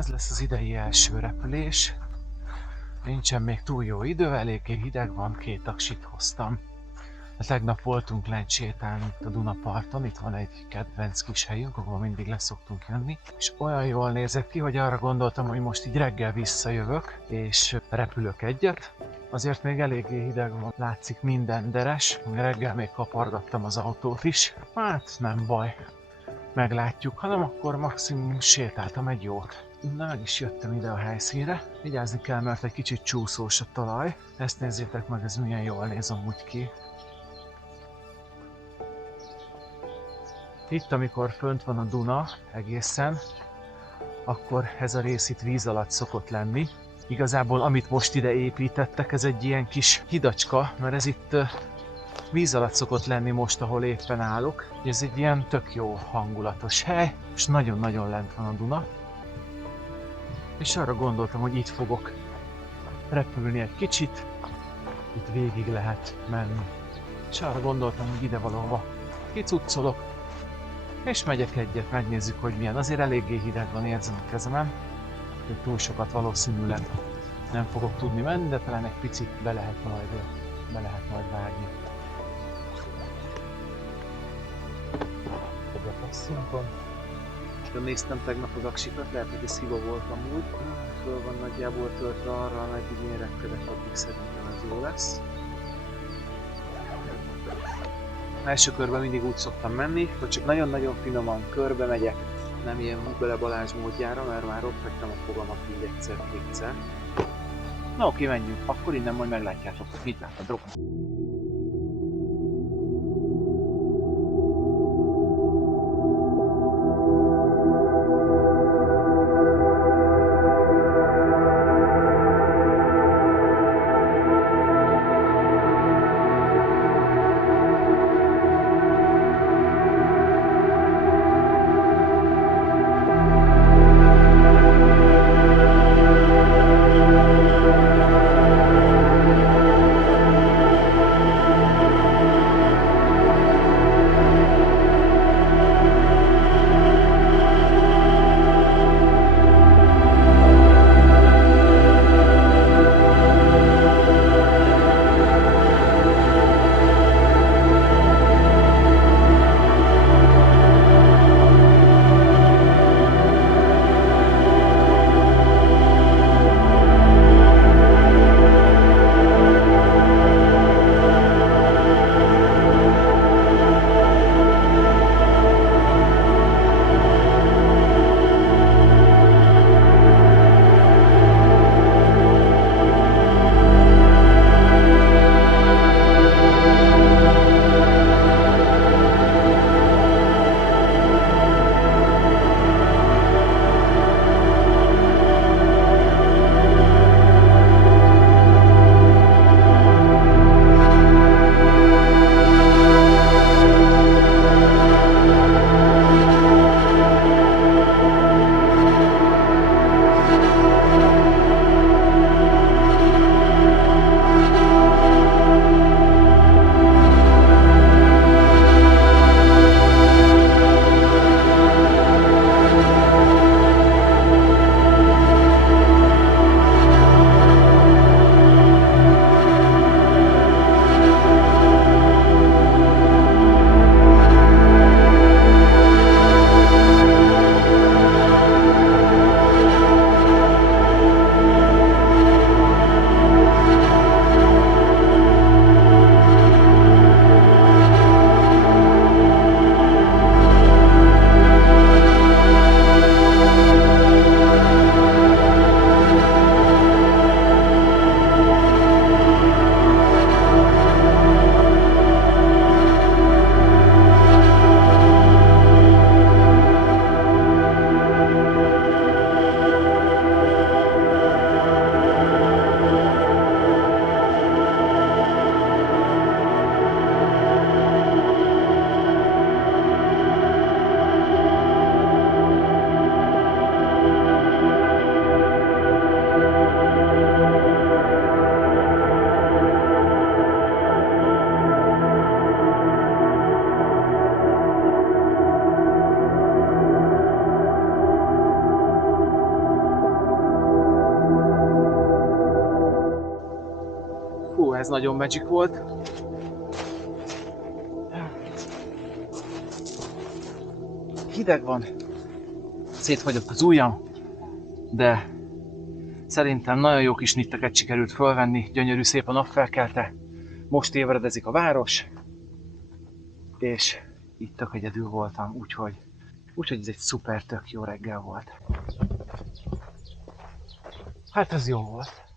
Ez lesz az idei első repülés. Nincsen még túl jó idő, eléggé hideg van, 2 taksit hoztam. Tegnap voltunk lent sétálni itt a Dunaparton, itt van egy kedvenc kis helyünk, ahol mindig leszoktunk jönni. És olyan jól nézett ki, hogy arra gondoltam, hogy most így reggel visszajövök, és repülök egyet. Azért még eléggé hideg van, látszik minden deres, reggel még kapargattam az autót is. Hát nem baj, meglátjuk, hanem akkor maximum sétáltam egy jót. Na, meg is jöttem ide a helyszínre. Vigyázni kell, mert egy kicsit csúszós a talaj. Ezt nézzétek meg, ez milyen jól néz amúgy ki. Itt, amikor fönt van a Duna egészen, akkor ez a rész itt víz alatt szokott lenni. Igazából amit most ide építettek, ez egy ilyen kis hidacska, mert ez itt víz alatt szokott lenni most, ahol éppen állok. Ez egy ilyen tök jó hangulatos hely, és nagyon-nagyon lent van a Duna. És arra gondoltam, hogy itt fogok repülni egy kicsit, itt végig lehet menni. És arra gondoltam, hogy ide valahova kicuccolok, és megyek egyet, megnézzük, hogy milyen. Azért eléggé hideg van, érzem a kezemen, hogy túl sokat valószínűleg nem fogok tudni menni, de talán egy picit be lehet majd vágni. A passzinkon. Néztem tegnap az aksikat, lehet, hogy ez hiba volt amúgy. Föl van nagyjából töltve arra, ameddig én repkedek, addig szerintem ez jó lesz. Első körben mindig úgy szoktam menni, hogy csak nagyon-nagyon finoman körbe megyek, nem ilyen Bele Balázs módjára, mert már ott hagytam a fogamat így egyszer-kétszer. Na oké, menjünk, akkor innen majd meglátjátok, hogy mit lát a drog. ez nagyon magic volt. Hideg van, szétfagyott az ujjam, de szerintem nagyon jó kis nitteket sikerült fölvenni, gyönyörű szép a napfelkelte. Most ébredezik a város, és itt tök egyedül voltam, úgyhogy ez egy szuper tök jó reggel volt. Hát ez jó volt.